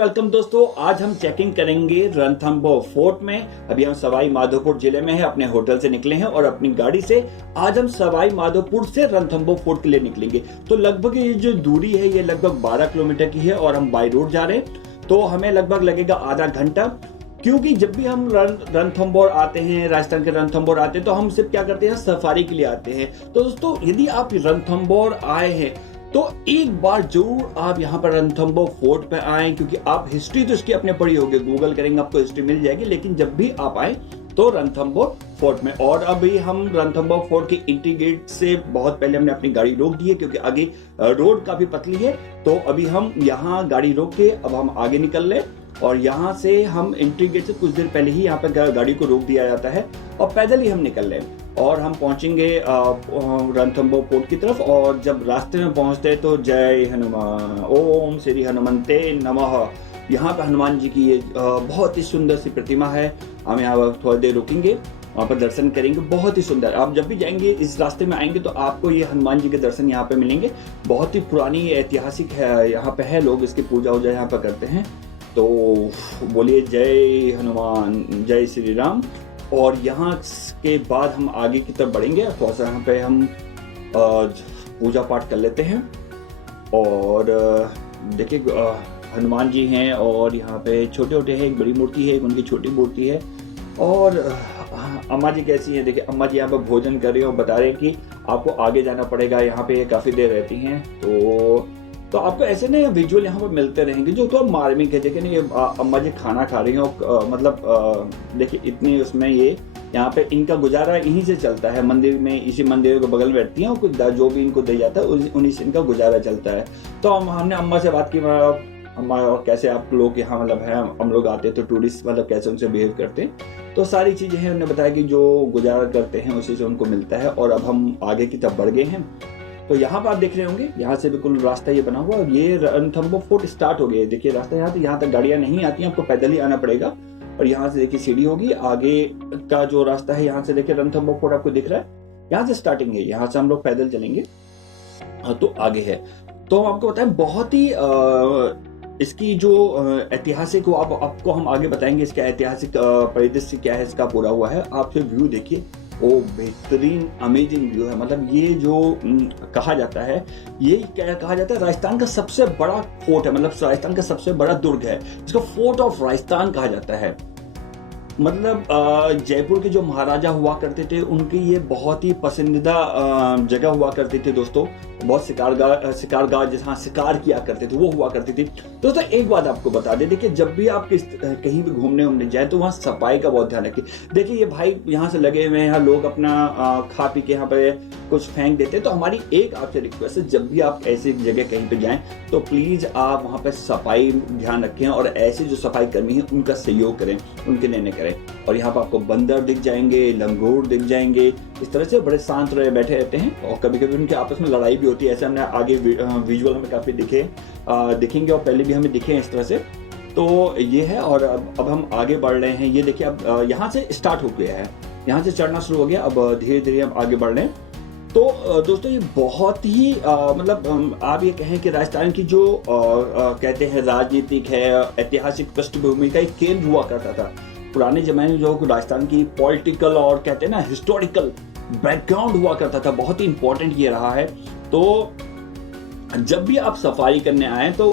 Welcome दोस्तों। आज हम चेकिंग करेंगे रणथंभौर फोर्ट में। अभी हम सवाई माधोपुर जिले में हैं, अपने होटल से निकले हैं और अपनी गाड़ी से आज हम सवाई माधोपुर से रणथंभौर फोर्ट के लिए निकलेंगे। तो लगभग ये जो दूरी है ये लगभग 12 किलोमीटर की है और हम बाई रोड जा रहे हैं, तो हमें लगभग लगेगा आधा घंटा। क्योंकि जब भी हम रणथंभौर आते हैं, राजस्थान के रणथंभौर आते हैं, तो हम सिर्फ क्या करते हैं, सफारी के लिए आते हैं। तो दोस्तों यदि आप रणथंभौर आए हैं तो एक बार जरूर आप यहाँ पर रणथंभौर फोर्ट पे आए, क्योंकि आप हिस्ट्री तो इसकी अपने पढ़ी होगी, गूगल करेंगे आपको हिस्ट्री मिल जाएगी। लेकिन जब भी आप आए तो रणथंभौर फोर्ट में। और अभी हम रणथंभौर फोर्ट के एंट्री गेट से बहुत पहले हमने अपनी गाड़ी रोक दी है, क्योंकि आगे रोड काफी पतली है। तो अभी हम यहाँ गाड़ी रोक के अब हम आगे निकल रहे और यहाँ से हम एंट्री गेट से कुछ देर पहले ही यहाँ पर गाड़ी को रोक दिया जाता है और पैदल ही हम निकल रहे हैं और हम पहुंचेंगे रणथंभौर फोर्ट की तरफ। और जब रास्ते में पहुंचते हैं तो जय हनुमान, ओम श्री हनुमंते नमः। यहाँ पर हनुमान जी की ये बहुत ही सुंदर सी प्रतिमा है। हम यहाँ थोड़ी देर रुकेंगे, वहाँ पर दर्शन करेंगे। बहुत ही सुंदर, आप जब भी जाएंगे इस रास्ते में आएंगे तो आपको ये हनुमान जी के दर्शन यहाँ पे मिलेंगे। बहुत ही पुरानी ऐतिहासिक है, यहाँ पे है, लोग इसकी पूजा वूजा यहाँ पर करते हैं। तो बोलिए जय हनुमान, जय श्री राम। और यहाँ के बाद हम आगे की तरफ बढ़ेंगे। थोड़ा सा यहाँ पे हम पूजा पाठ कर लेते हैं। और देखिए हनुमान जी हैं और यहाँ पे छोटे छोटे हैं, एक बड़ी मूर्ति है, एक उनकी छोटी मूर्ति है। और अम्मा जी कैसी है, देखिए अम्मा जी यहाँ पर भोजन कर रही है और बता रहे हैं कि आपको आगे जाना पड़ेगा, यहाँ पे काफ़ी देर रहती हैं। तो आपको ऐसे ना विजुअल यहाँ पर मिलते रहेंगे जो तो मार्मिक है। देखिए ना ये अम्मा जी खाना खा रही हैं और मतलब देखिए इतनी उसमें ये यहाँ पे इनका गुजारा यहीं से चलता है। मंदिर में, इसी मंदिर के बगल में बैठती हैं और कुछ जो भी इनको दे जाता है उन्हीं से इनका गुजारा चलता है। तो हमने अम्मा से बात की, अम्मा और कैसे आप लोग यहाँ मतलब है, हम लोग आते हैं तो टूरिस्ट मतलब कैसे उनसे बिहेव करते हैं। तो सारी चीज़ें हैं, उन्होंने बताया कि जो गुजारा करते हैं उसी से उनको मिलता है। और अब हम आगे की तरफ बढ़ गए हैं। तो यहाँ पर आप देख रहे होंगे, यहाँ से बिल्कुल रास्ता ये बना हुआ और ये रणथंभौर फोर्ट स्टार्ट हो गया है। देखिए रास्ता यहाँ तक गाड़ियाँ नहीं आती हैं, आपको पैदल ही आना पड़ेगा। और यहाँ से देखिए सीढ़ी होगी, आगे का जो रास्ता है यहाँ से देखिए रणथंभौर फोर्ट आपको दिख रहा है, यहाँ से स्टार्टिंग है, यहाँ से हम लोग पैदल चलेंगे तो आगे है। तो हम आपको बताएं बहुत ही इसकी जो ऐतिहासिक वो आपको हम आगे बताएंगे, इसका ऐतिहासिक परिदृश्य क्या है, इसका पूरा हुआ है। आप फिर व्यू देखिए, वो बेहतरीन अमेजिंग व्यू है। मतलब ये जो कहा जाता है, ये क्या कहा जाता है, राजस्थान का सबसे बड़ा फोर्ट है, मतलब राजस्थान का सबसे बड़ा दुर्ग है, इसको फोर्ट ऑफ राजस्थान कहा जाता है। मतलब जयपुर के जो महाराजा हुआ करते थे उनकी ये बहुत ही पसंदीदा जगह हुआ करती थी दोस्तों। बहुत शिकारगाह जहाँ शिकार किया करते थे वो हुआ करती थी। दोस्तों एक बात आपको बता दें, देखिए जब भी आप कहीं भी घूमने जाए तो वहाँ सफाई का बहुत ध्यान रखिए। देखिए ये भाई यहाँ से लगे हुए हैं, यहाँ लोग अपना खा पी के यहाँ पे कुछ फेंक देते हैं। तो हमारी एक आपसे रिक्वेस्ट है, जब भी आप ऐसी जगह कहीं पे जाएं तो प्लीज आप वहाँ पे सफाई ध्यान रखें और ऐसे जो सफाई कर्मी हैं उनका सहयोग करें, उनके लेने करें। और यहाँ पर आपको बंदर दिख जाएंगे, लंगूर दिख जाएंगे, इस तरह से बड़े शांत रहे बैठे रहते हैं। और कभी कभी उनके आपस में लड़ाई भी होती है, ऐसे हमने आगे विजुअल हमें काफी दिखेंगे और पहले भी हमें दिखे इस तरह से। तो ये है। और अब हम आगे बढ़ रहे हैं। ये देखिए अब यहाँ से स्टार्ट हो गया है, यहाँ से चढ़ना शुरू हो गया। अब धीरे धीरे हम आगे बढ़ रहे हैं। तो दोस्तों ये बहुत ही मतलब आप ये कहें कि राजस्थान की जो कहते हैं राजनीतिक है, ऐतिहासिक पृष्ठभूमि का एक केंद्र हुआ करता था पुराने जमाने में। जो राजस्थान की पॉलिटिकल और कहते हैं ना हिस्टोरिकल बैकग्राउंड हुआ करता था, बहुत ही इंपॉर्टेंट ये रहा है। तो जब भी आप सफारी करने आए तो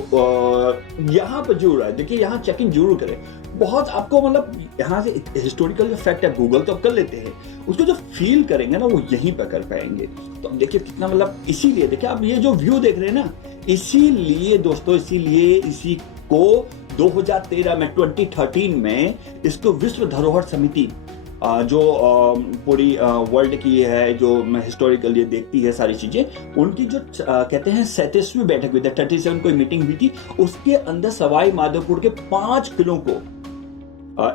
यहाँ पर जरूर आए, देखिए यहाँ चेकिंग जरूर करें। बहुत आपको मतलब यहाँ से हिस्टोरिकल जो फैक्ट है गूगल तो आप कर लेते हैं, उसको जो फील करेंगे ना वो यहीं पर कर पाएंगे। तो अब देखिए कितना मतलब, इसीलिए देखिए आप ये जो व्यू देख रहे हैं ना, इसीलिए दोस्तों, इसीलिए इसी को 2013 में 2013 में इसको विश्व धरोहर समिति जो पूरी वर्ल्ड की है, जो हिस्टोरिकल ये देखती है सारी चीजें, उनकी जो कहते हैं 37वीं बैठक हुई थी, 37 कोई मीटिंग हुई थी, उसके अंदर सवाई माधोपुर के 5 किलों को,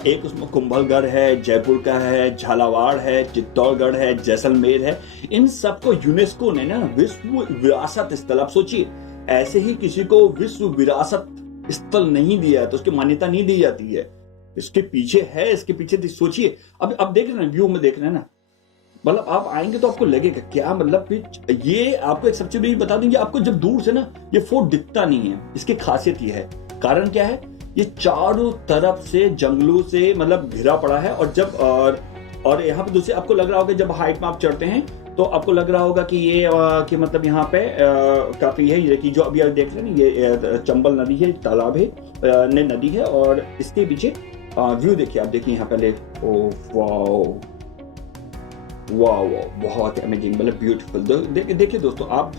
एक उसमें कुंभलगढ़ है, जयपुर का है, झालावाड़ है, चित्तौड़गढ़ है, जैसलमेर है, इन सबको यूनेस्को ने ना विश्व विरासत स्थल, आप सोचिए ऐसे ही किसी को विश्व विरासत स्थल नहीं दिया है तो उसकी मान्यता नहीं दी जाती है। इसके पीछे है, इसके पीछे सोचिए। अब देख रहे हैं व्यू में, देख रहे हैं ना, मतलब आप आएंगे तो आपको लगेगा क्या, मतलब ये आपको एक सबसे बड़ी बता देंगे, आपको जब दूर से ना ये फोर्ट दिखता नहीं है, इसकी खासियत ये है। कारण क्या है, ये चारों तरफ से जंगलों से मतलब घिरा पड़ा है। और जब और यहाँ पे दूसरे आपको लग रहा होगा जब हाइट में आप चढ़ते हैं तो आपको लग रहा होगा कि ये कि मतलब यहाँ पे काफी है। ये कि जो अभी आप देख रहे हैं ये चंबल नदी है, तालाब है, नदी है, और इसके पीछे व्यू देखिए आप। देखिए यहाँ पहले, ओ वाओ वाओ, बहुत अमेजिंग, मतलब ब्यूटीफुल। देखिए दोस्तों, आप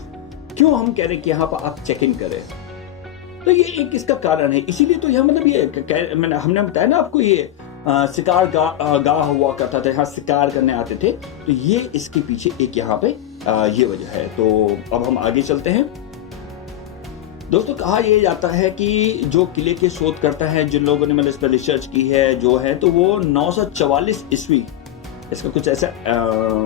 क्यों हम कह रहे हैं कि यहाँ पर आप चेक इन करें, तो ये एक इसका कारण है। इसीलिए तो यहाँ मतलब ये हमने बताया ना आपको, ये शिकार गाह हुआ करता था, यहाँ शिकार करने आते थे, तो ये इसके पीछे एक यहाँ पे ये वजह है। तो अब हम आगे चलते हैं दोस्तों। कहा यह जाता है कि जो किले के शोध करता है, जिन लोगों ने मतलब इस पर रिसर्च की है जो है, तो वो 944 ईस्वी, इसका कुछ ऐसा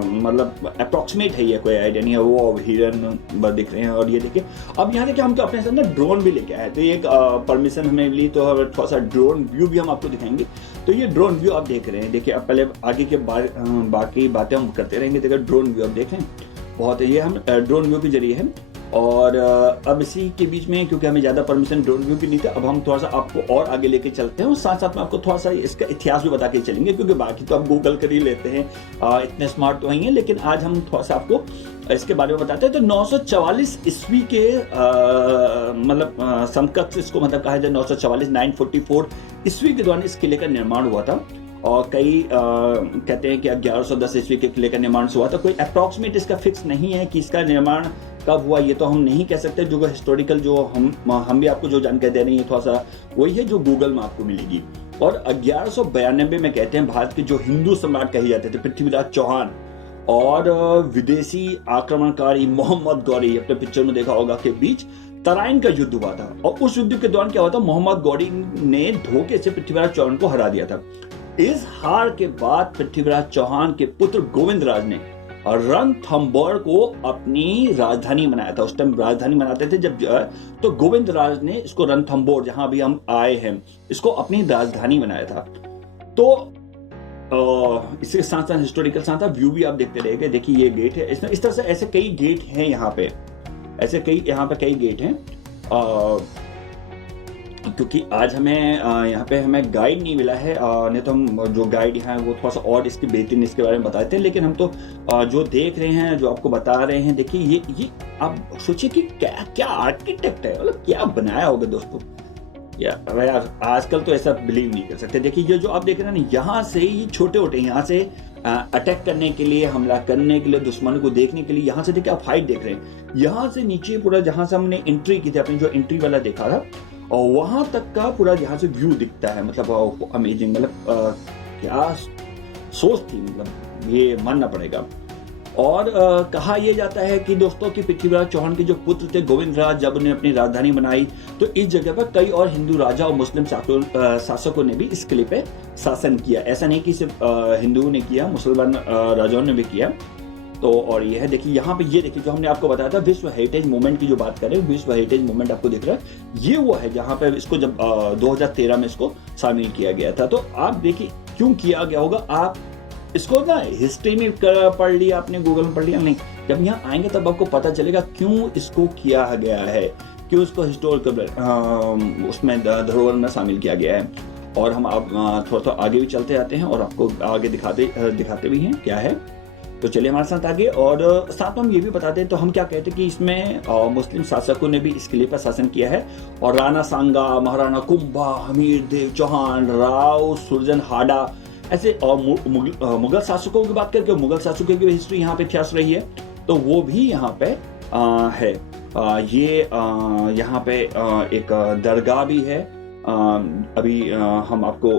मतलब अप्रोक्सीमेट है, ये कोई आइडिया नहीं है। वो हिरन दिख रहे हैं। और ये देखिए, अब यहाँ देखिए हम तो अपने साथ ना ड्रोन भी लेके आए, तो ये एक परमिशन हमने ली, तो थोड़ा सा ड्रोन व्यू भी हम आपको दिखाएंगे। तो ये ड्रोन व्यू आप देख रहे हैं। देखिए, अब पहले आगे के बाकी बातें हम करते रहेंगे। देखिए ड्रोन व्यू आप देख रहे हैं, बहुत है, ये हम ड्रोन व्यू के जरिए है। और अब इसी के बीच में, क्योंकि हमें ज्यादा परमिशन ड्रोन व्यू की नहीं था, अब हम थोड़ा सा आपको और आगे लेके चलते हैं, और साथ साथ में आपको थोड़ा सा इसका इतिहास भी बता के चलेंगे, क्योंकि बाकी तो आप गूगल कर ही लेते हैं, इतने स्मार्ट तो नहीं है, लेकिन आज हम थोड़ा सा आपको इसके बारे में बताते हैं। तो 944 ईस्वी के मतलब समकक्ष इसको मतलब कहा जाए 944 944 ईस्वी के दौरान इस किले का निर्माण हुआ था। और कई कहते हैं कि 1110 ईस्वी के किले का निर्माण हुआ था। कोई अप्रोक्सीमेट इसका फिक्स नहीं है कि इसका निर्माण कब हुआ, ये तो हम नहीं कह सकते। जो हिस्टोरिकल जो हम भी आपको जो जानकारी दे रहे हैं, थोड़ा सा वही है जो गूगल में आपको मिलेगी। और 1192 में कहते हैं भारत के जो हिंदू सम्राट कहे जाते थे पृथ्वीराज चौहान और विदेशी आक्रमणकारी मोहम्मद गौरी, अपने पिक्चर में देखा होगा, के बीच तराइन का युद्ध हुआ था। और उस युद्ध के दौरान क्या हुआ था, मोहम्मद गौरी ने धोखे से पृथ्वीराज चौहान को हरा दिया था। इस हार के बाद पृथ्वीराज चौहान के पुत्र गोविंदराज ने रणथंबोर को अपनी राजधानी बनाया था। उस टाइम राजधानी बनाते थे जब, तो गोविंदराज ने इसको रणथंबोर, जहां भी हम आए हैं, इसको अपनी राजधानी बनाया था। तो इसके साथ साथ हिस्टोरिकल साथ साथ व्यू भी आप देखते रहेंगे। देखिए ये गेट है, इसमें इस तरह से ऐसे कई गेट हैं यहाँ पे, ऐसे कई गेट हैं। क्योंकि आज हमें यहाँ पे हमें गाइड नहीं मिला है, नहीं तो हम जो गाइड यहाँ है वो थोड़ा सा और इसकी बेहतरीन इसके बारे में बताते हैं। लेकिन हम तो जो देख रहे हैं, जो आपको बता रहे हैं, देखिए ये आप सोचिए कि क्या क्या आर्किटेक्ट है, मतलब क्या बनाया होगा दोस्तों। यार आजकल तो ऐसा बिलीव नहीं कर सकते। देखिए ये जो आप देख रहे हैं ना, यहाँ से ये छोटे यहाँ से अटैक करने के लिए, हमला करने के लिए, दुश्मन को देखने के लिए, यहाँ से देखिए आप हाइट देख रहे हैं, यहाँ से नीचे पूरा जहाँ से हमने एंट्री की थी, अपनी जो एंट्री वाला देखा था, और वहां तक का पूरा यहाँ से व्यू दिखता है। मतलब अमेजिंग, मतलब क्या सोच थी, मतलब ये मानना पड़ेगा। और कहा यह जाता है कि दोस्तों कि पृथ्वीराज चौहान के जो पुत्र थे गोविंदराज, जब उन्हें अपनी राजधानी बनाई, तो इस जगह पर कई और हिंदू राजा और मुस्लिम शासकों ने भी इस किले पे शासन किया। ऐसा नहीं कि सिर्फ हिंदुओं ने किया, मुसलमान राजाओं ने भी किया। तो और ये है, देखिए यहाँ पे, ये देखिए जो हमने आपको बताया था विश्व हेरिटेज मूवमेंट की जो बात करें, विश्व हेरिटेज मूवमेंट आपको दिख रहा है, ये वो है जहाँ पे इसको जब 2013 में इसको शामिल किया गया था। तो आप देखिए क्यों किया गया होगा, आप इसको ना हिस्ट्री में पढ़ लिया आपने, गूगल में पढ़ लिया नहीं, जब यहाँ आएंगे तब आपको पता चलेगा क्यों इसको किया गया है, क्यों इसको हिस्टोरिकल उसमें धरोहर में शामिल किया गया है। और हम आप थोड़ा आगे भी चलते जाते हैं और आपको आगे दिखाते भी हैं क्या है। तो चलिए हमारे साथ आगे, और साथ में हम ये भी बताते हैं। तो हम क्या कहते हैं कि इसमें मुस्लिम शासकों ने भी इस किले पर शासन किया है, और राणा सांगा, महाराणा कुंभा, हमीर देव चौहान, राव सुरजन हाडा, ऐसे, और मुगल शासकों की बात करके, मुगल शासकों की हिस्ट्री यहाँ पे इतिहास रही है, तो वो भी यहाँ पे है। ये यहाँ पे एक दरगाह भी है। अभी हम आपको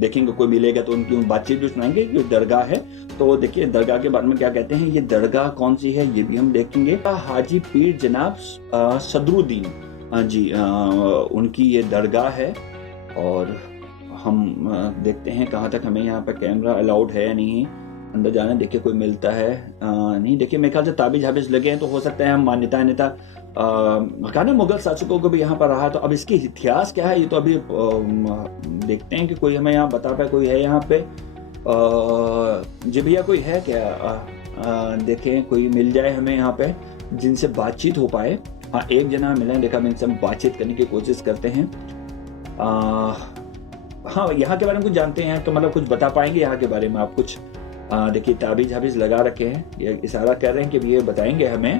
देखेंगे, कोई मिलेगा तो उनकी बातचीत भी सुनाएंगे, जो दरगाह है। तो देखिए दरगाह के बारे में क्या कहते हैं, ये दरगाह कौन सी है ये भी हम देखेंगे। हाजी पीर जनाब सदरुद्दीन जी, उनकी ये दरगाह है। और हम देखते हैं कहाँ तक हमें यहाँ पर कैमरा अलाउड है या नहीं अंदर जाना। देखिए कोई मिलता है नहीं। देखिए मेरे ख्याल से ताबीज हाबिज लगे हैं, तो हो सकता है हम मान्यता कहा ना मुगल शासकों को भी यहाँ पर रहा। तो अब इसकी इतिहास क्या है ये तो अभी देखते हैं कि कोई हमें यहाँ बता पाए, कोई है यहाँ पे। जी भैया कोई है क्या? देखें कोई मिल जाए हमें यहाँ पे जिनसे बातचीत हो पाए। हाँ एक जना मिला है, देखा, इनसे हम बातचीत करने की कोशिश करते हैं। हाँ, यहाँ के बारे में कुछ जानते हैं तो मतलब कुछ बता पाएंगे यहाँ के बारे में आप कुछ? देखिए ताबीज हबीज लगा रखे हैं, ये इशारा कर रहे हैं कि ये बताएंगे हमें।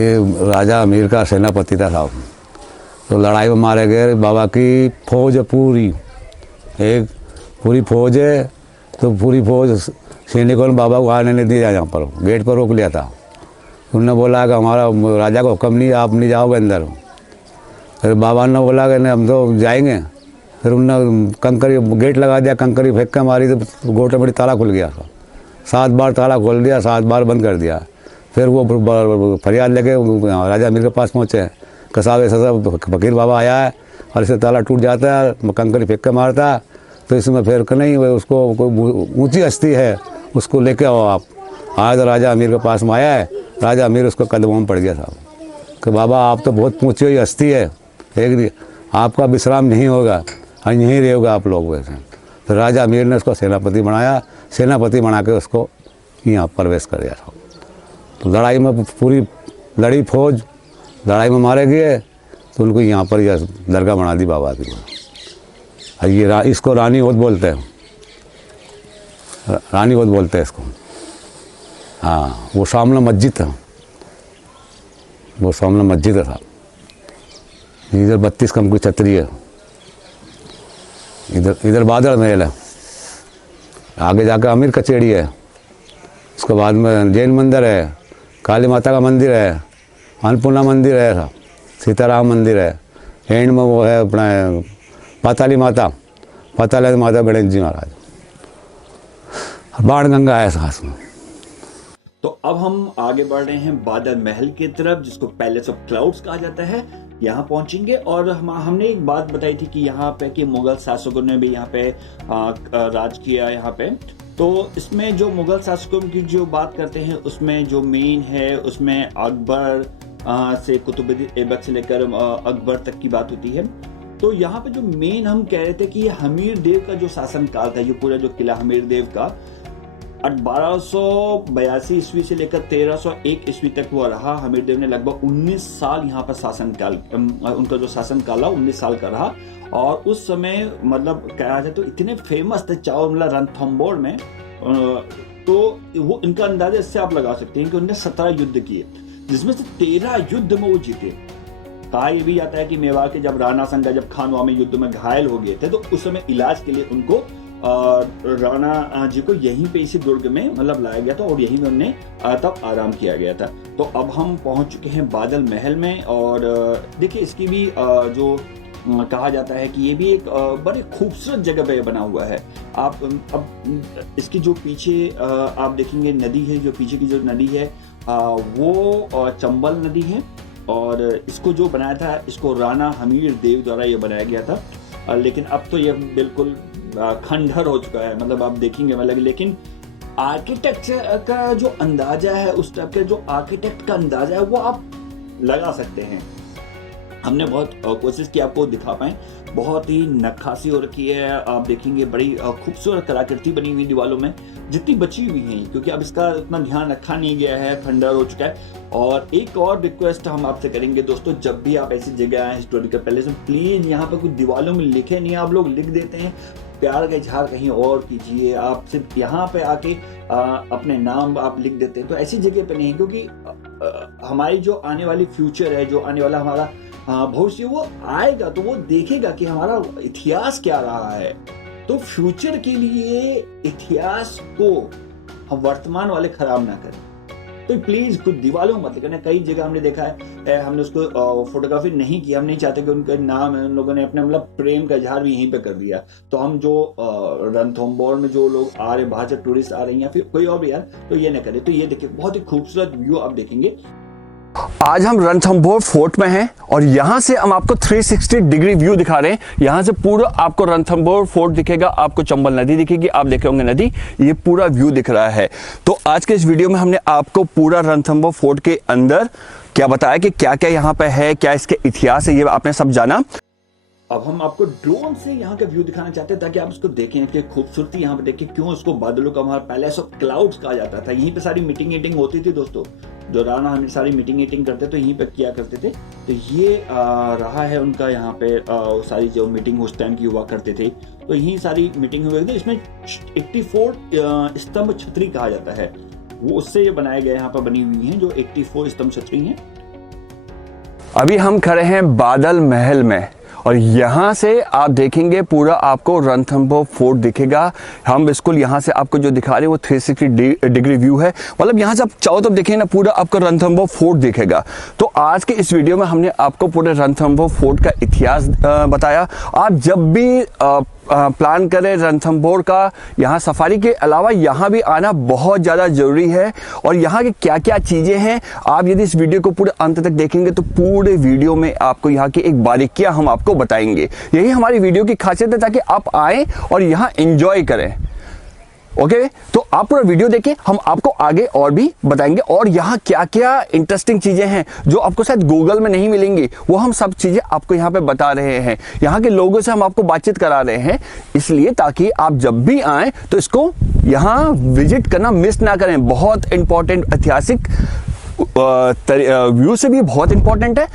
ये राजा अमीर का सेनापति था साहब, तो लड़ाई में मारे गए। बाबा की फौज पूरी, एक पूरी फौज है, तो पूरी फौज सैनिकों ने बाबा को आने नहीं दिया, यहाँ पर गेट पर रोक लिया था। उन्होंने बोला कि हमारा राजा को हुक्म नहीं, आप नहीं जाओगे अंदर। फिर बाबा ने बोला कि नहीं हम तो जाएंगे। फिर उन्होंने कंकरी गेट लगा दिया, कंकरी फेंक के मारी तो गोटे में ताला खुल गया। 7 बार ताला खोल दिया, 7 बार बंद कर दिया। फिर वो फरियाद लेके राजा अमीर के पास पहुँचे कि साहब ऐसा फकीर बाबा आया है और इससे ताला टूट जाता है, कंकरी फेंक के मारता, तो इसमें फिर नहीं उसको कोई ऊँची हस्ती है उसको लेके आओ आप। आया तो राजा अमीर के पास में आया है, राजा अमीर उसको कदमों में पड़ गया साहब कि बाबा आप तो बहुत ऊँची हुई हस्ती है, एक दिन आपका विश्राम नहीं होगा और यहीं रहेगा आप लोग वैसे। तो राजा अमीर ने उसको सेनापति बनाया, सेनापति बना के उसको यहाँ प्रवेश कर दिया साहब। तो लड़ाई में पूरी लड़ी फौज, लड़ाई में मारे गए तो उनको यहाँ पर यह दरगाह बना दी बाबा की। और ये इसको रानी वोद बोलते हैं, रानी वोद बोलते हैं इसको। हाँ, वो सामने मस्जिद है, वो सामने मस्जिद है साहब। इधर 32 कम की छतरी है, इधर बादल महल है, आगे जाकर अमीर कचेड़ी है, उसके बाद में जैन मंदिर है, काली माता का मंदिर है, अन्नपूर्णा मंदिर है साहब, सीताराम मंदिर है, एंड में वो है अपना पाताली माता गणेश जी महाराज, बाण गंगा है साथ में। तो अब हम आगे बढ़ रहे हैं बादल महल की तरफ, जिसको पैलेस ऑफ क्लाउड्स कहा जाता है। यहाँ पहुंचेंगे और हमने एक बात बताई थी कि यहाँ पे कि मुगल शासकों ने भी यहाँ पे राज किया यहाँ पे। तो इसमें जो मुगल शासकों की जो बात करते हैं उसमें जो मेन है उसमें अकबर से कुतुबुद्दीन ऐबक से लेकर अकबर तक की बात होती है। तो यहाँ पे जो मेन हम कह रहे थे कि ये हमीर देव का जो शासन काल था, ये पूरा जो किला हमीर देव का 1282 ईस्वी से लेकर 1301 ईस्वी तक वो रहा। हमीर देव ने लगभग 19 साल यहाँ पर शासन काल, उनका जो शासन काल 19 साल का रहा। और उस समय मतलब कहा जाए तो इतने फेमस थे चावल रणथंबोर में, तो वो इनका अंदाजा इससे आप लगा सकते हैं कि उन्होंने 17 युद्ध किए, जिसमें से 13 युद्ध में वो जीते। कहा यह भी जाता है कि मेवाड़ के जब राणा संगा जब खानवा युद्ध में घायल हो गए थे तो उस समय इलाज के लिए उनको राणा जी को यहीं पे इसी दुर्ग में मतलब लाया गया था और यहीं में उन्हें तब आराम किया गया था। तो अब हम पहुंच चुके हैं बादल महल में और देखिए इसकी भी जो कहा जाता है कि ये भी एक बड़ी खूबसूरत जगह पे बना हुआ है। आप अब इसकी जो पीछे आप देखेंगे नदी है, जो पीछे की जो नदी है वो चंबल नदी है और इसको जो बनाया था इसको राणा हमीर देव द्वारा ये बनाया गया था। लेकिन अब तो ये बिल्कुल खंडहर हो चुका है, मतलब आप देखेंगे मतलब, लेकिन आर्किटेक्चर का जो अंदाजा है, उस टाइप का जो आर्किटेक्ट का अंदाजा है वो आप लगा सकते हैं। हमने बहुत कोशिश की आपको दिखा पाए, बहुत ही नक्काशी हो रखी है, आप देखेंगे बड़ी खूबसूरत कलाकृति बनी हुई दीवारों में जितनी बची हुई है, क्योंकि अब इसका इतना ध्यान रखा नहीं गया है, खंडहर हो चुका है। और एक और रिक्वेस्ट हम आपसे करेंगे दोस्तों, जब भी आप ऐसी जगह आए हिस्टोरिकल पैलेस में, प्लीज यहाँ पर कुछ दीवारों में लिखे नहीं, आप लोग लिख देते हैं, प्यार का इजहार कहीं और कीजिए। आप सिर्फ यहाँ पे आके अपने नाम आप लिख देते हैं, तो ऐसी जगह पे नहीं, क्योंकि हमारी जो आने वाली फ्यूचर है, जो आने वाला हमारा भविष्य वो आएगा तो वो देखेगा कि हमारा इतिहास क्या रहा है। तो फ्यूचर के लिए इतिहास को हम वर्तमान वाले खराब ना करें। तो प्लीज कुछ दीवारों मत लिखना। कई जगह हमने देखा है, हमने उसको फोटोग्राफी नहीं की, हम नहीं चाहते कि उनका नाम है, उन लोगों ने अपने मतलब प्रेम का इजहार भी यहीं पे कर दिया। तो हम जो रणथंबोर में जो लोग आ रहे, बाहर से टूरिस्ट आ रहे हैं या फिर कोई और भी यार, तो ये न करे। तो ये देखिए बहुत ही खूबसूरत व्यू आप देखेंगे। आज हम रणथंबोर फोर्ट में हैं और यहां से हम आपको 360 डिग्री व्यू दिखा रहे हैं। यहां से पूरा आपको रणथंबोर फोर्ट दिखेगा, आपको चंबल नदी दिखेगी, आप देखे होंगे नदी, ये पूरा व्यू दिख रहा है। तो आज के इस वीडियो में हमने आपको पूरा रणथंबोर फोर्ट के अंदर क्या बताया कि क्या क्या यहाँ पे है, क्या इसके इतिहास है, ये आपने सब जाना। अब हम आपको ड्रोन से यहाँ का व्यू दिखाना चाहते हैं ताकि आप इसको देखें कि खूबसूरती यहाँ पे देखें, क्यों इसको बादलों का हमारा पैलेस ऑफ क्लाउड्स कहा जाता था। यहीं पे सारी मीटिंग होती थी दोस्तों, दौरान हम सारी मीटिंग करते तो यहीं पे किया करते थे। तो ये रहा है उनका यहाँ पे सारी जो मीटिंग उस टाइम की हुआ करते थे, तो यही सारी मीटिंग हुई थी। इसमें 84 स्तंभ छतरी कहा जाता है, वो उससे ये बनाए गए यहाँ पर बनी हुई हैं जो 84 स्तंभ छतरी हैं। अभी हम खड़े हैं बादल महल में और यहाँ से आप देखेंगे पूरा आपको रणथंभौर फोर्ट दिखेगा। हम बिल्कुल यहाँ से आपको जो दिखा रहे हैं वो 360 डिग्री व्यू है, मतलब यहाँ से आप चारों तरफ देखेंगे ना पूरा आपको रणथंभौर फोर्ट दिखेगा। तो आज के इस वीडियो में हमने आपको पूरे रणथंभौर फोर्ट का इतिहास बताया। आप जब भी प्लान करें रणथंभौर का, यहाँ सफारी के अलावा यहाँ भी आना बहुत ज़्यादा ज़रूरी है। और यहाँ की क्या क्या चीज़ें हैं, आप यदि इस वीडियो को पूरे अंत तक देखेंगे तो पूरे वीडियो में आपको यहाँ की एक बारीकियाँ हम आपको बताएंगे। यही हमारी वीडियो की खासियत है, ताकि आप आएँ और यहाँ एंजॉय करें। ओके, तो आप पूरा वीडियो देखें, हम आपको आगे और भी बताएंगे। और यहाँ क्या क्या इंटरेस्टिंग चीज़ें हैं जो आपको शायद गूगल में नहीं मिलेंगी, वो हम सब चीज़ें आपको यहाँ पे बता रहे हैं। यहाँ के लोगों से हम आपको बातचीत करा रहे हैं, इसलिए ताकि आप जब भी आएँ तो इसको यहाँ विजिट करना मिस ना करें। बहुत इंपॉर्टेंट ऐतिहासिक व्यू से भी बहुत इंपॉर्टेंट है।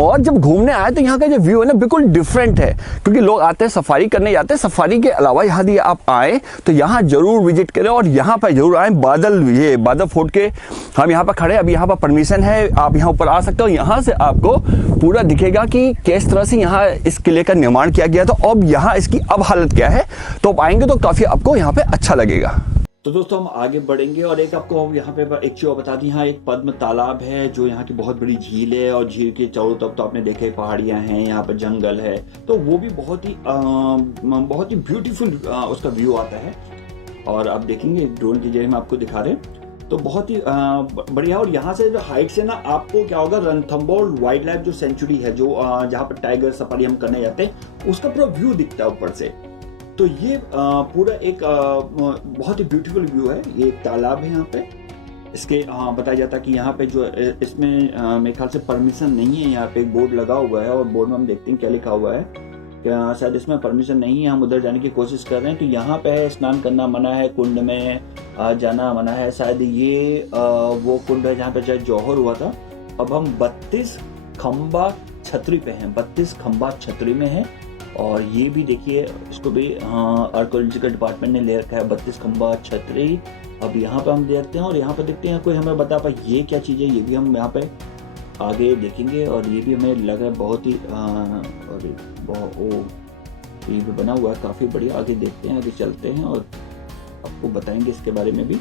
और जब घूमने आए तो यहाँ का जो व्यू है ना बिल्कुल डिफरेंट है, क्योंकि लोग आते हैं सफारी करने जाते हैं। सफारी के अलावा यहाँ यदि आप आए तो यहाँ जरूर विजिट करें और यहाँ पर जरूर आए। बादल फोर्ट के हम यहाँ पर खड़े, अभी यहाँ पर परमिशन है, आप यहाँ ऊपर आ सकते हो। यहाँ से आपको पूरा दिखेगा कि किस तरह से यहाँ इस किले का निर्माण किया गया था। अब यहाँ इसकी अब हालत क्या है, तो आप आएंगे तो काफी आपको यहाँ पे अच्छा लगेगा। तो दोस्तों हम आगे बढ़ेंगे और एक आपको यहाँ पे एक चीज बता दी, यहाँ एक पद्म तालाब है जो यहाँ की बहुत बड़ी झील है, और झील के चारों तरफ तो आपने देखे पहाड़ियाँ हैं, यहाँ पर जंगल है, तो वो भी बहुत ही ब्यूटीफुल उसका व्यू आता है। और आप देखेंगे ड्रोन के जरिए हम आपको दिखा रहे हैं, तो बहुत ही बढ़िया। और यहाँ से जो हाइट से ना आपको क्या होगा, रणथंभौर वाइल्ड लाइफ जो सेंचुरी है, जो जहाँ पर टाइगर सफारी हम करने जाते हैं, उसका पूरा व्यू दिखता है ऊपर से। तो ये पूरा एक बहुत ही ब्यूटीफुल व्यू है। ये एक तालाब है यहाँ पे। इसके बताया जाता है कि यहाँ पे जो इसमें मेरे ख्याल से परमिशन नहीं है। यहाँ पे एक बोर्ड लगा हुआ है और बोर्ड में हम देखते हैं क्या लिखा हुआ है, क्या शायद इसमें परमिशन नहीं है। हम उधर जाने की कोशिश कर रहे हैं। तो यहाँ पे स्नान करना मना है, कुंड में जाना मना है। शायद ये वो कुंड है जहाँ पे जौहर हुआ था। अब हम 32 खंबा छतरी पे हैं, 32 खंबा छतरी में है। और ये भी देखिए, इसको भी आर्कोलॉजिकल डिपार्टमेंट ने ले रखा है, 32 खंबा छतरी। अब यहाँ पे हम देखते हैं और यहाँ पे देखते हैं कोई हमें बता पाए ये क्या चीज़ है। ये भी हम यहाँ पे आगे देखेंगे और ये भी हमें लग रहा है बहुत ही ये भी बना हुआ है काफ़ी बढ़िया। आगे देखते हैं, आगे चलते हैं और आपको बताएंगे इसके बारे में भी।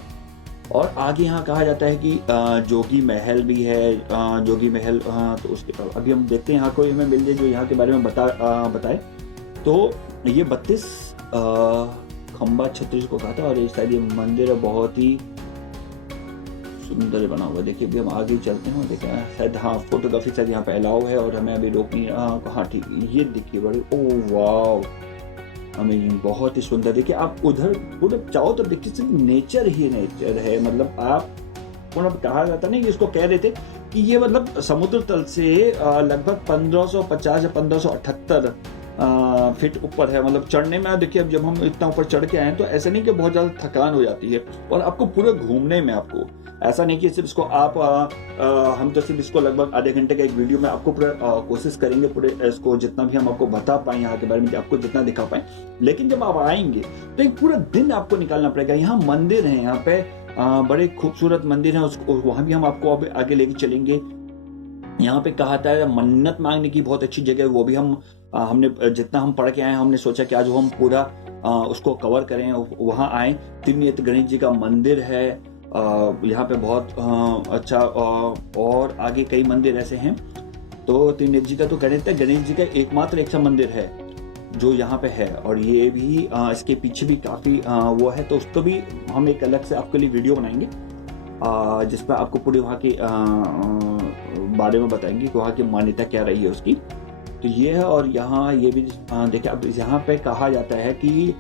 और आगे यहाँ कहा जाता है कि जोगी महल भी है, जोगी महल। तो उसके अभी हम देखते हैं यहाँ कोई हमें मिल जाए जो यहाँ के बारे में बताए। तो ये 32 खंबा छत्तीस को कहा था। और इस साइड ये मंदिर है, बहुत ही सुंदर बना हुआ। देखिए अभी हम आगे चलते हैं, देखिए शायद फोटोग्राफी शायद यहाँ पे अलाउ है और हमें अभी रोक नहीं रहा। हाँ ठीक, ये देखिए बड़े, ओह वाह, अमेजिंग, बहुत ही सुंदर। देखिए आप उधर पूरे चाहो तो देखिए सिर्फ नेचर ही नेचर है। मतलब आप कहा जाता नहीं, इसको कह रहे थे कि ये मतलब समुद्र तल से लगभग 1550 या 1578 फीट ऊपर है। मतलब चढ़ने में देखिए, अब जब हम इतना ऊपर चढ़ के आए तो ऐसा नहीं कि बहुत ज्यादा थकान हो जाती है। और आपको पूरे घूमने में आपको ऐसा नहीं कि सिर्फ इसको आप हम तो सिर्फ इसको लगभग आधे घंटे का एक वीडियो में आपको पूरा कोशिश करेंगे पूरे इसको जितना भी हम आपको बता पाए यहाँ के बारे में, आपको जितना दिखा पाए। लेकिन जब आप आएंगे तो एक पूरा दिन आपको निकालना पड़ेगा। यहाँ मंदिर है, यहाँ पे बड़े खूबसूरत मंदिर हैं, उसको वहाँ भी हम आपको आगे लेके चलेंगे। यहाँ पे कहा था मन्नत मांगने की बहुत अच्छी जगह है, वो भी हमने जितना हम पढ़ के आए हमने सोचा कि आज वो हम पूरा उसको कवर करें। वहाँ आए, त्रिनेत्र गणेश जी का मंदिर है यहाँ पे बहुत अच्छा। और आगे कई मंदिर ऐसे हैं। तो त्रिनेत्र जी का तो गणेश जी का एकमात्र एक सा मंदिर है जो यहाँ पे है। और ये भी इसके पीछे भी काफ़ी वो है, तो उसको भी हम एक अलग से आपके लिए वीडियो बनाएंगे जिसमें आपको पूरे वहाँ के बारे में बताएंगे कि वहाँ की मान्यता क्या रही है उसकी। तो ये है। और यहाँ ये भी देखिए, अब यहाँ पे कहा जाता है कि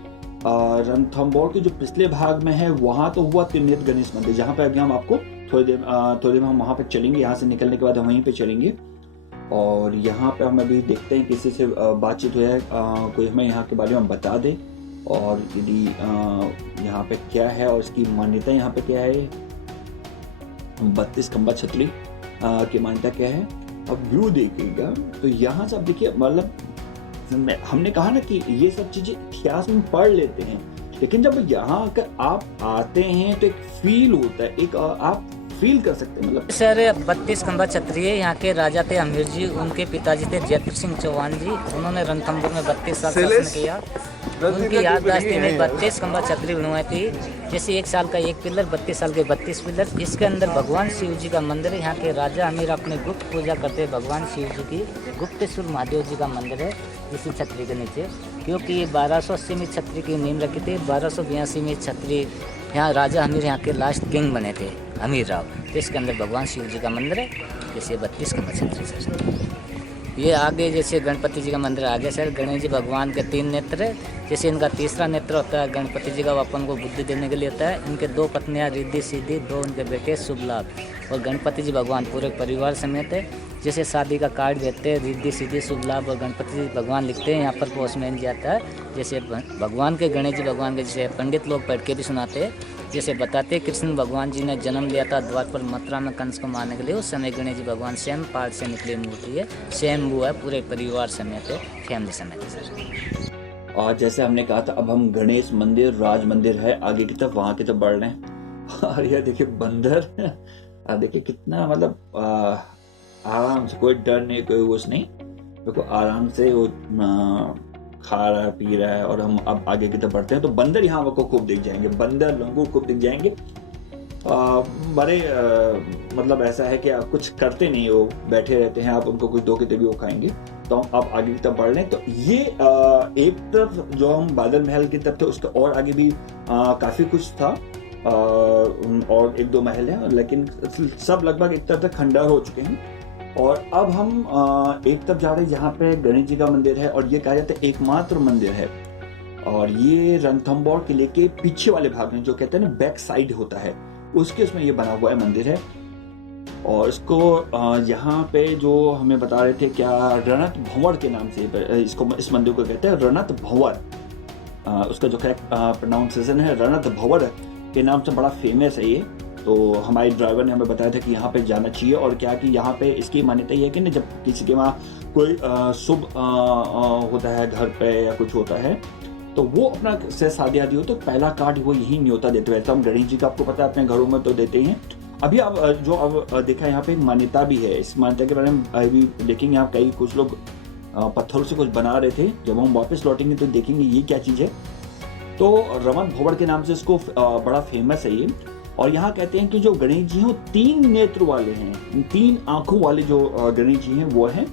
रणथंभौर के जो पिछले भाग में है वहाँ तो हुआ त्रिनेत्र गणेश मंदिर, जहाँ पे अभी हम आपको थोड़ी देर में हम वहाँ पे चलेंगे। यहाँ से निकलने के बाद हम वहीं पे चलेंगे। और यहाँ पे हम अभी देखते हैं किसी से बातचीत हुआ है, कोई हमें यहाँ के बारे में बता दे और यदि यहाँ पे क्या है और इसकी मान्यता यहाँ पे क्या है। 32 खंबा छतरी की मान्यता क्या है। अब व्यू देखिएगा तो यहाँ से आप देखिए, मतलब हमने कहा ना कि ये सब चीजें इतिहास में पढ़ लेते हैं, लेकिन जब यहाँ आकर आप आते हैं तो एक फील होता है, एक आप फील कर सकते हैं। मतलब सर 32 खंबा छतरी है, यहाँ के राजा थे अमीर जी, उनके पिताजी थे जयपुर सिंह चौहान जी, उन्होंने रणथंभौर में 32 साल शासन किया। उनकी याददाश्त में 32 खंबा छतरी बनवाई थी, जैसे 1 साल का 1 पिलर, 32 साल के 32 पिलर। इसके अंदर भगवान शिव जी का मंदिर है। यहाँ के राजा अमीर अपने गुप्त पूजा करते हैं भगवान शिव जी की। गुप्तेश्वर महादेव जी का मंदिर है इसी छतरी के नीचे, क्योंकि ये 1280 में छतरी की नींव रखी थी। 1282 में छतरी, यहाँ राजा अमीर यहाँ के लास्ट किंग बने थे, अमीर राव। तो इसके अंदर भगवान शिव जी का मंदिर है, जैसे 32 खंबा छतरी सर। ये आगे जैसे गणपति जी का मंदिर आगे सर, गणेश जी भगवान के 3 नेत्र है। जैसे इनका तीसरा नेत्र होता है गणपति जी का, वो अपन को बुद्धि देने के लिए होता है। इनके 2 पत्नियां रिद्धि सिद्धि, 2 उनके बेटे शुभ लाभ। और गणपति जी भगवान पूरे परिवार समेत है। जैसे शादी का कार्ड देते हैं, रिद्धि सिद्धि शुभ लाभ और गणपति जी भगवान लिखते हैं, यहाँ पर पोस्टमैन जाता है। जैसे भगवान के, गणेश जी भगवान के, जैसे पंडित लोग पढ़ के भी सुनाते हैं। जैसे बताते हैं कृष्ण भगवान जी ने जन्म लिया था द्वापर मथुरा में कंस को मारने के लिए। उस समय गणेश जी भगवान स्वयं पार्ट से निकली मूर्ति है, स्वयं वो है, पूरे परिवार समेत है, फैमिली समेत है सर। और जैसे हमने कहा था, अब हम गणेश मंदिर, राज मंदिर है आगे की तरफ, वहां की तरफ बढ़ रहे हैं। और ये देखिए बंदर, देखिए कितना मतलब आराम से, कोई डर नहीं, कोई कुछ नहीं, देखो आराम से वो खा रहा है, पी रहा है। और हम अब आगे की तरफ बढ़ते हैं तो बंदर यहाँ आपको खूब दिख जाएंगे, बंदर लंगूर खूब दिख जाएंगे। बड़े मतलब ऐसा है कि आप कुछ करते नहीं हो, बैठे रहते हैं, आप उनको कुछ दो के तभी वो खाएंगे। तो हम आप आगे की तरफ बढ़ रहे हैं। तो ये एक तरफ जो हम बादल महल की तरफ थे, उसके और आगे भी काफी कुछ था, और 1-2 महल है, लेकिन सब लगभग एक तरफ तक खंडहर हो चुके हैं। और अब हम एक तरफ जा रहे हैं जहाँ पे गणेश जी का मंदिर है, और ये कहा जाता है एकमात्र मंदिर है। और ये रणथंभौर किले के पीछे वाले भाग में, जो कहते हैं ना बैक साइड होता है, उसके उसमें ये बना हुआ है मंदिर है। और इसको यहाँ पे जो हमें बता रहे थे क्या, रणत भंवर के नाम से इसको, इस मंदिर को कहते हैं रणत भंवर। उसका जो करेक्ट प्रोनाउंसिएशन है रणत भंवर के नाम से बड़ा फेमस है ये। तो हमारे ड्राइवर ने हमें बताया था कि यहाँ पे जाना चाहिए। और क्या कि यहाँ पे इसकी मान्यता ये है कि ना, जब किसी के वहाँ कोई शुभ होता है घर पे या कुछ होता है, तो वो अपना से शादी आदि हो तो पहला कार्ड वो यही न्योता देते हैं। तो हम गणेश जी का आपको पता है अपने घरों में तो देते हैं। अभी आप जो अब देखा यहाँ पे एक मान्यता भी है, इस मान्यता के बारे में अभी देखेंगे। यहाँ कई कुछ लोग पत्थरों से कुछ बना रहे थे, जब हम वापस लौटेंगे तो देखेंगे ये क्या चीज़ है। तो रमन भंवर के नाम से इसको बड़ा फेमस है ये। और यहाँ कहते हैं कि जो गणेश जी हैं वो 3 नेत्र वाले हैं, 3 आंखों वाले जो गणेश जी हैं वो हैं।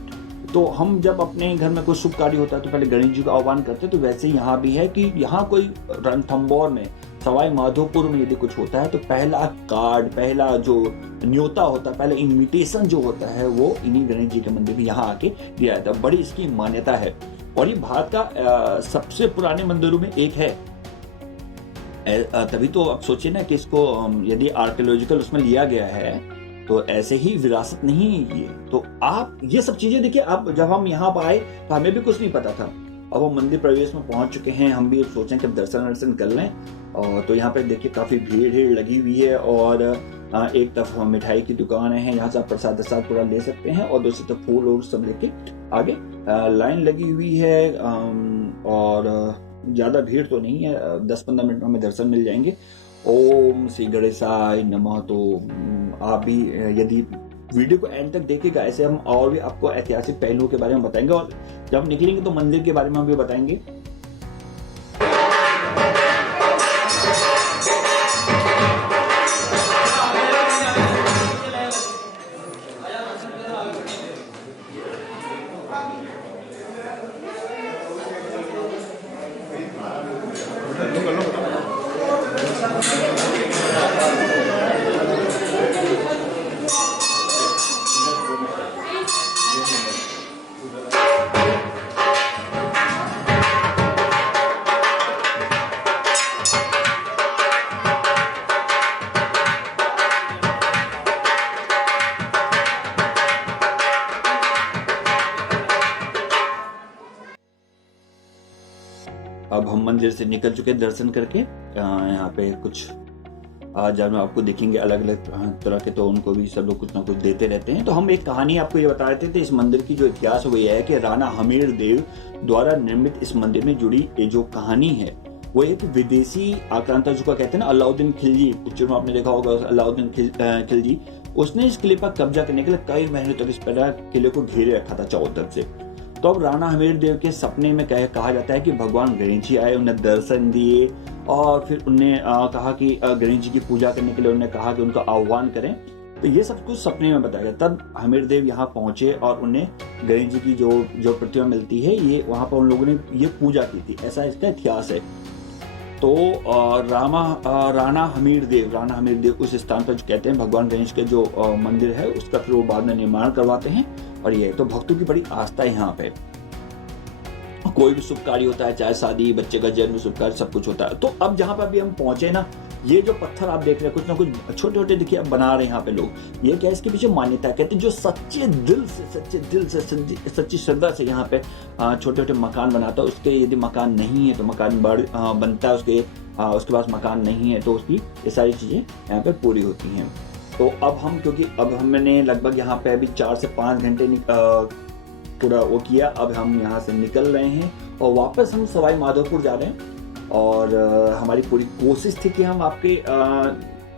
तो हम जब अपने घर में कोई शुभ कार्य होता है तो पहले गणेश जी का आह्वान करते हैं। तो वैसे यहाँ भी है कि यहाँ कोई रणथंभौर में, सवाई माधोपुर में यदि कुछ होता है तो पहला कार्ड, पहला जो न्योता होता है, पहले इन्विटेशन जो होता है वो इन्हीं गणेश जी के मंदिर में यहाँ आके दिया जाता है। बड़ी इसकी मान्यता है। और ये भारत का सबसे पुराने मंदिरों में एक है। तभी तो आप सोचिए ना कि इसको यदि आर्कियोलॉजिकल उसमें लिया गया है तो ऐसे ही विरासत नहीं है ये। तो आप ये सब चीजें देखिए, अब जब हम यहाँ पर आए तो हमें भी कुछ नहीं पता था। अब हम मंदिर प्रवेश में पहुंच चुके हैं, हम भी सोचें कि अब दर्शन कर लें। और तो यहाँ पे देखिए काफी भीड़ लगी हुई है। और एक तरफ मिठाई की दुकानें हैं, यहाँ से आप प्रसाद पूरा ले सकते हैं। और दूसरी तरफ फूल और सब लेके आगे लाइन लगी हुई है। और ज्यादा भीड़ तो नहीं है, 10-15 मिनट में हमें दर्शन मिल जाएंगे। ओम श्री गणेशाय नमः। तो आप भी यदि वीडियो को एंड तक देखिएगा, ऐसे हम और भी आपको ऐतिहासिक पहलुओं के बारे में बताएंगे। और जब हम निकलेंगे तो मंदिर के बारे में हम भी बताएंगे। अब हम मंदिर से निकल चुके दर्शन करके। यहाँ पे कुछ जब में आपको देखेंगे अलग अलग तरह के, तो उनको भी सब लोग कुछ ना कुछ देते रहते हैं। तो हम एक कहानी आपको ये बता रहे थे, इस मंदिर की जो इतिहास वो ये है कि राणा हमीर देव द्वारा निर्मित इस मंदिर में जुड़ी ये जो कहानी है वो एक विदेशी आक्रांता जिसको कहते हैं ना अलाउद्दीन खिलजी, पिक्चर में आपने देखा होगा अलाउद्दीन खिलजी, उसने इस किले पर कब्जा करने के लिए कई महीनों तक इस किले को घेरे रखा था चारों तरफ से। तो अब राणा हमीर देव के सपने में कहा जाता है कि भगवान गणेश जी आए, उन्हें दर्शन दिए और फिर उन्हें कहा कि गणेश जी की पूजा करने के लिए उन्हें कहा कि उनका आह्वान करें। तो ये सब कुछ सपने में बताया गया। तब हमीर देव यहाँ पहुंचे और उन्हें गणेश जी की जो प्रतिमा मिलती है ये वहाँ पर उन लोगों ने ये पूजा की थी, ऐसा इसका इतिहास है। तो राणा हमीर देव उस स्थान पर जो कहते हैं भगवान गणेश के जो मंदिर है उसका फिर वो बाद में निर्माण करवाते हैं। और ये तो भक्तों की बड़ी आस्था है यहाँ पे। कोई भी शुभ कार्य होता है, चाहे शादी, बच्चे का जन्म, शुभ कार्य, सब कुछ होता है। तो अब जहाँ पर अभी हम पहुंचे ना, ये जो पत्थर आप देख रहे हैं कुछ ना कुछ छोटे छोटे देखिए अब बना रहे हैं यहाँ पे लोग। ये क्या, इसके पीछे मान्यता कहते हैं जो सच्चे दिल से सच्ची श्रद्धा से यहाँ पे छोटे छोटे मकान बनाता है, उसके यदि मकान नहीं है तो मकान बनता है, उसके पास मकान नहीं है तो उसकी ये सारी चीजें यहाँ पे पूरी होती हैं। तो अब हम, क्योंकि अब हमने लगभग यहाँ पे अभी 4 से 5 घंटे पूरा वो किया, अब हम यहाँ से निकल रहे हैं और वापस हम सवाई माधोपुर जा रहे हैं। और हमारी पूरी कोशिश थी कि हम आपके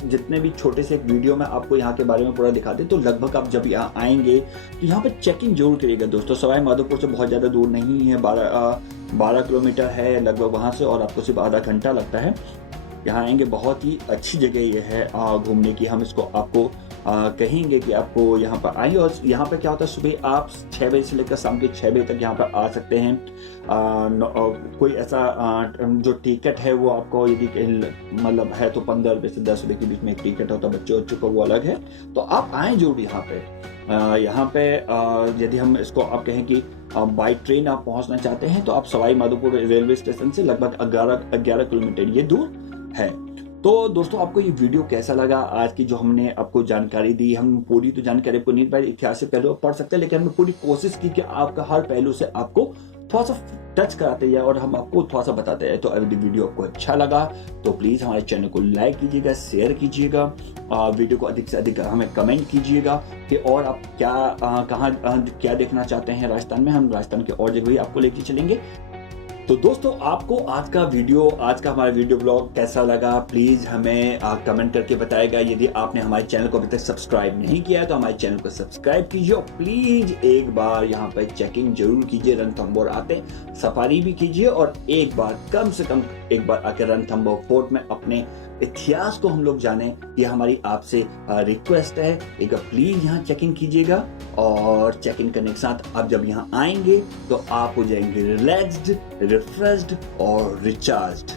जितने भी छोटे से एक वीडियो में आपको यहाँ के बारे में पूरा दिखा दें। तो लगभग आप जब यहाँ आएंगे तो यहाँ पे चेकिंग जरूर करिएगा दोस्तों। सवाई माधोपुर से बहुत ज़्यादा दूर नहीं है, 12 किलोमीटर है लगभग वहाँ से, और आपको सिर्फ आधा घंटा लगता है। यहाँ आएंगे, बहुत ही अच्छी जगह ये है घूमने की। हम इसको आपको कहेंगे कि आपको यहाँ पर आइए। और यहाँ पे क्या होता है, सुबह आप 6 बजे से लेकर शाम के 6 बजे तक यहाँ पर आ सकते हैं। कोई ऐसा जो टिकट है वो आपको यदि मतलब है तो 15 रुपये से 10 रुपये के बीच में एक टिकट होता है, बच्चों का वो अलग है। तो आप आए जरूर यहाँ पे। यदि हम इसको आप कहें कि बाई ट्रेन आप पहुँचना चाहते हैं तो आप सवाई माधोपुर रेलवे स्टेशन से लगभग 11 किलोमीटर ये दूर है। तो दोस्तों आपको ये वीडियो कैसा लगा, आज की जो हमने आपको जानकारी दी, हम पूरी तो जानकारी आपको नहीं पाई, इतिहास से पहलू पढ़ सकते हैं, लेकिन हमने पूरी कोशिश की कि आपका हर पहलू से आपको थोड़ा सा टच कराते जाए और हम आपको थोड़ा सा बताते जाए। तो अगर वीडियो आपको अच्छा लगा तो प्लीज हमारे चैनल को लाइक कीजिएगा, शेयर कीजिएगा, वीडियो को अधिक से अधिक हमें कमेंट कीजिएगा कि और आप क्या देखना चाहते हैं राजस्थान में। हम राजस्थान के और जगह भी आपको लेके चलेंगे। तो दोस्तों आपको आज का हमारा वीडियो ब्लॉग कैसा लगा प्लीज हमें कमेंट करके बताएगा। यदि आपने हमारे चैनल को अभी तक सब्सक्राइब नहीं किया है तो हमारे चैनल को सब्सक्राइब कीजिए और प्लीज एक बार यहाँ पर चेकिंग जरूर कीजिए। रणथंभौर आते सफारी भी कीजिए और एक बार कम से कम एक बार आकर रणथंभौर फोर्ट में अपने इतिहास को हम लोग जाने, ये हमारी आपसे रिक्वेस्ट है। एक बार प्लीज यहाँ चेकिंग कीजिएगा और चेकिंग करने के साथ आप जब यहाँ आएंगे तो आप हो जाएंगे रिलैक्स्ड, रिफ्रेश्ड और रिचार्ज्ड।